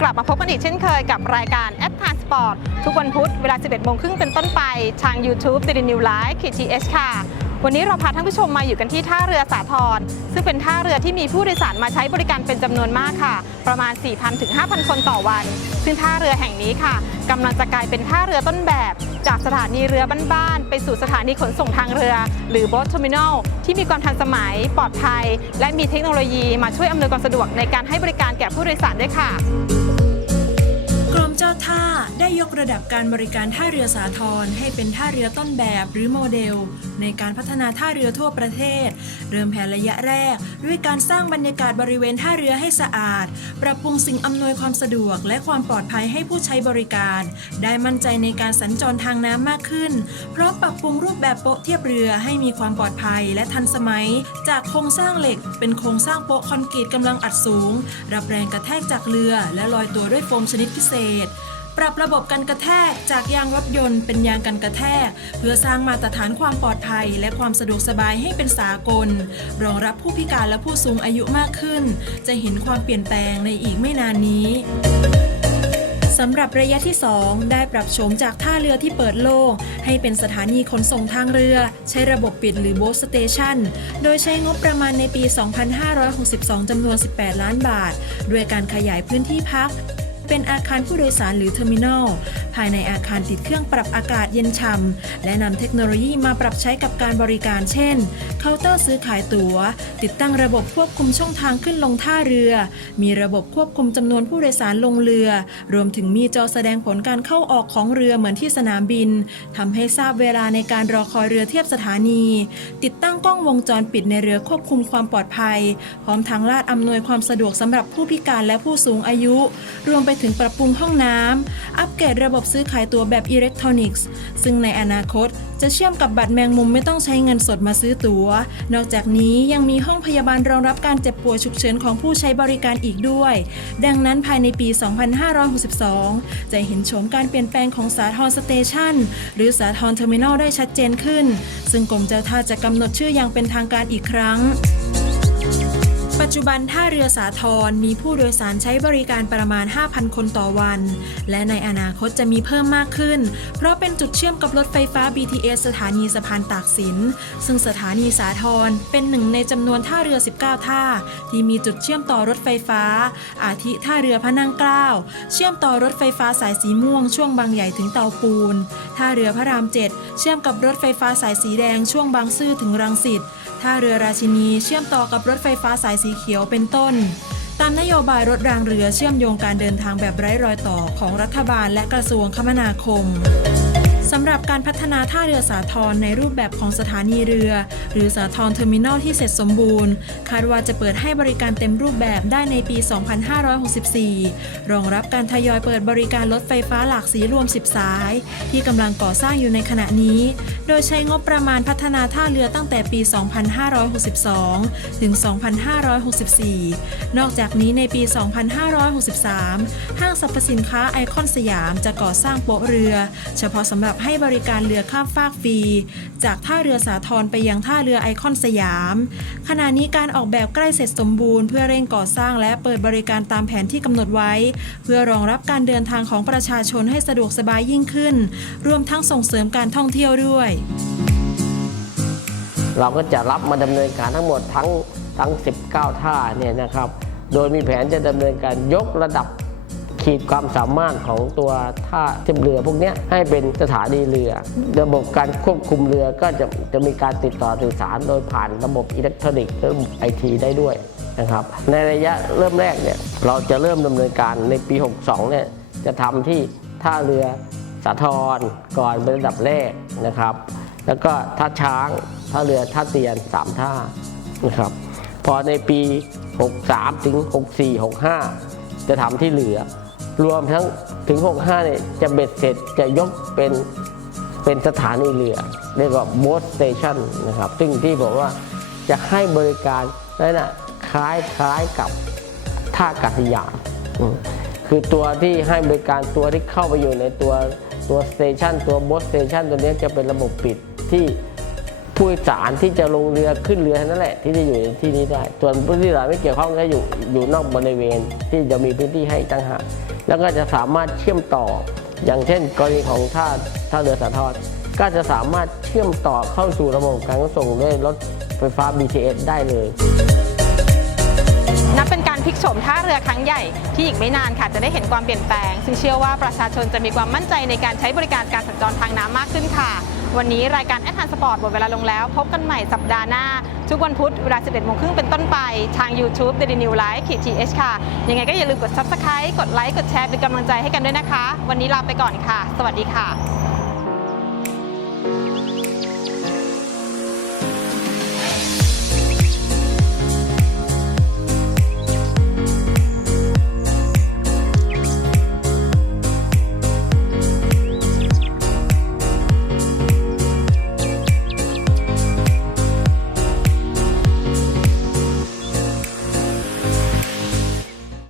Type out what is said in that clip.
กลับมาพบกันอีกเช่นเคยกับรายการ a d t r a n Sport ทุกวันพุธเวลา 11 โมงครึ่งเป็นต้นไป ทาง YouTube d ิ New Life KTH ค่ะ วันนี้เราพาท่านผู้ชมมาอยู่กันที่ท่าเรือสาทรซึ่งเป็นท่าเรือที่มีผู้โดยสารมาใช้บริการเป็นจำนวนมากค่ะ ประมาณ 4,000 ถึง 5,000 คนต่อวัน ซึ่งท่าเรือแห่งนี้ค่ะกำลังจะกลายเป็นท่าเรือต้นแบบ จากสถานีเรือบ้านๆไปสู่สถานีขนส่งทางเรือ หรือ boat terminal ที่มีความทันสมัยปลอดภัย และมีเทคโนโลยีมาช่วยอำนวยความสะดวกในการให้บริการแก่ผู้โดยสารด้วยค่ะ ท่าได้ยกระดับการบริการท่าเรือสาทรให้เป็นท่าเรือต้นแบบหรือโมเดล ในการพัฒนาท่าเรือทั่วประเทศ เริ่มแผนระยะแรก ด้วยการสร้างบรรยากาศบริเวณท่าเรือให้สะอาด ปรับปรุงสิ่งอำนวยความสะดวก และความปลอดภัยให้ผู้ใช้บริการ ได้มั่นใจในการสัญจรทางน้ำมากขึ้นพราะปรับปรุงรูปแบบโป๊ะเทียบเรือให้มีความปลอดภัยและทันสมัย จากโครงสร้างเหล็ก เป็นโครงสร้างโป๊ะคอนกรีตกำลังอัดสูง รับแรงกระแทกจากเรือและลอยตัวด้วยโฟมชนิดพิเศษ ปรับระบบกันกระแทกจากยางรถยนต์เป็นยางกันกระแทก เพื่อสร้างมาตรฐานความปลอดภัย และความสะดวกสบายให้เป็นสากล รองรับผู้พิการและผู้สูงอายุมากขึ้น จะเห็นความเปลี่ยนแปลงในอีกไม่นานนี้สำหรับระยะที่ 2 ได้ปรับโฉมจากท่าเรือที่เปิดโล่งให้เป็นสถานีขนส่งทางเรือ ใช้ระบบปิดหรือ boat station โดยใช้งบประมาณในปี 2562 จำนวน 18 ล้านบาท ด้วยการขยายพื้นที่พัก เป็นอาคารผู้โดยสารหรือเทอร์มินอลายในอาคารติดเครื่องปรับอากาศเย็นฉ่ำและนำเทคโนโลยีมาปรับใช้กับการบริการเช่น เคาน์เตอร์ซื้อขายตัว๋ว ติดตั้งระบบควบคุมช่องทางขึ้นลงท่าเรือ มีระบบควบคุมจำนวนผู้โดยสารลงเรือ รวมถึงมีจอแสดงผลการเข้าออกของเรือเหมือนที่สนามบินทำให้ทราบเวลาในการรอคอยเรือเทียบสถานี ติดตั้งกล้องวงจรปิดในเรือควบคุมความปลอดภัย พร้อมทางลาดอำนวยความสะดวกสำหรับผู้พิการและผู้สูงอายุ รวมไปถึงปรับปรุงห้องน้ำอัปเกรดระบบซื้อขายตั๋วแบบอิเล็กทรอนิกส์ ซึ่งในอนาคตจะเชื่อมกับบัตรแมงมุมไม่ต้องใช้เงินสดมาซื้อตั๋ว นอกจากนี้ยังมีห้องพยาบาลรองรับการเจ็บป่วยฉุกเฉินของผู้ใช้บริการอีกด้วย ดังนั้นภายในปี 2562 จะเห็นโฉมการเปลี่ยนแปลงของสาทรสเตชันหรือสาทรเทอร์มินอลได้ชัดเจนขึ้น ซึ่งกรมเจ้าท่าจะกำหนดชื่ออย่างเป็นทางการอีกครั้ง ปัจจุบันท่าเรือสาทรมีผู้โดยสารใช้บริการประมาณ 5,000 คนต่อวัน และในอนาคตจะมีเพิ่มมากขึ้น เพราะเป็นจุดเชื่อมกับรถไฟฟ้า BTS สถานีสะพานตากสิน ซึ่งสถานีสาทรเป็นหนึ่งในจำนวนท่าเรือ 19 ท่า ที่มีจุดเชื่อมต่อรถไฟฟ้า อาทิท่าเรือพระนั่งเกล้าเชื่อมต่อรถไฟฟ้าสายสีม่วงช่วงบางใหญ่ถึงเตาปูน ท่าเรือพระราม 7 เชื่อมกับรถไฟฟ้าสายสีแดงช่วงบางซื่อถึงรังสิตท่าเรือราชินี เชื่อมต่อกับรถไฟฟ้าสายสีเขียวเป็นต้น ตามนโยบายรถรางเรือเชื่อมโยงการเดินทางแบบไร้รอยต่อของรัฐบาลและกระทรวงคมนาคม สำหรับการพัฒนาท่าเรือสาทรในรูปแบบของสถานีเรือ หรือสาทรเทอร์มินอลที่เสร็จสมบูรณ์ คาดว่าจะเปิดให้บริการเต็มรูปแบบได้ในปี 2564 รองรับการทยอยเปิดบริการรถไฟฟ้าหลากสีรวม 10 สาย ที่กำลังก่อสร้างอยู่ในขณะนี้ โดยใช้งบประมาณพัฒนาท่าเรือตั้งแต่ปี 2562 ถึง 2564 นอกจากนี้ในปี 2563 ห้างสรรพสินค้าไอคอนสยามจะก่อสร้างโป๊ะเรือ เฉพาะสำหรับให้บริการเรือข้ามฟากฟรี จากท่าเรือสาทรไปยังท่าเรือไอคอนสยาม ขณะนี้การออกแบบใกล้เสร็จสมบูรณ์เพื่อเร่งก่อสร้างและเปิดบริการตามแผนที่กำหนดไว้ เพื่อรองรับการเดินทางของประชาชนให้สะดวกสบายยิ่งขึ้น รวมทั้งส่งเสริมการท่องเที่ยวด้วยเราก็จะรับมาดำเนินการทั้งหมดทั้งทั้ง 19 ท่าเนี่ยนะครับ โดยมีแผนจะดำเนินการยกระดับ ขีดความสามารถของตัวท่าเทียบเรือพวกนี้ให้เป็นสถานีเรือ ระบบการควบคุมเรือก็จะจะมีการติดต่อสื่อสารโดยผ่านระบบอิเล็กทรอนิกส์หรือไอทีได้ด้วยนะครับ ในระยะเริ่มแรกเนี่ยเราจะเริ่มดำเนินการในปี 62 เนี่ยจะทำที่ท่าเรือสาทรก่อนเป็นระดับแรกนะครับ แล้วก็ท่าช้างท่าเรือท่าเตียนสามท่านะครับพอในปี 63 ถึง 64 65 จะทำที่เหลือ รวมทั้งถึง 65เนี่ยจะเบ็ดเสร็จจะยกเป็นเป็นสถานีเรือเรียกว่า boat station นะครับ ซึ่งที่บอกว่าจะให้บริการนั่นนะคล้ายคล้ายกับท่าอากาศยานคือตัวที่ให้บริการตัวที่เข้าไปอยู่ในตัวตัวสเตชันตัว boat station ตัวนี้จะเป็นระบบปิดที่ ผู้โดยสารที่จะลงเรือขึ้นเรือนั่นแหละ ที่จะอยู่ในที่นี้ได้ส่วนผู้โดยสารไม่เกี่ยวข้องก็อยู่อยู่นอกบริเวณที่จะมีพื้นที่ให้ตั้งหากแล้วก็จะสามารถเชื่อมต่อ อย่างเช่น กรณีของท่าท่าเรือสาทรก็จะสามารถเชื่อมต่อเข้าสู่ระบบการขนส่งด้วยรถไฟฟ้า BTS ได้เลย นับเป็นการพลิกโฉมท่าเรือครั้งใหญ่ที่อีกไม่นานค่ะจะได้เห็นความเปลี่ยนแปลง ซึ่งเชื่อว่าประชาชนจะมีความมั่นใจในการใช้บริการการสัญจรทางน้ำมากขึ้นค่ะ วันนี้รายการแอดทานสปอร์ตหมดเวลาลงแล้ว พบกันใหม่สัปดาห์หน้า ทุกวันพุธเวลา 11โมงครึ่งเป็นต้นไปทาง YouTube d a i l y New Life ขีดทีเอชค่ะ ยังไงก็อย่าลืมกด Subscribe กดไลค์กดแชร์เป็นกำลังใจให้กันด้วยนะคะ วันนี้ลาไปก่อนค่ะ สวัสดีค่ะ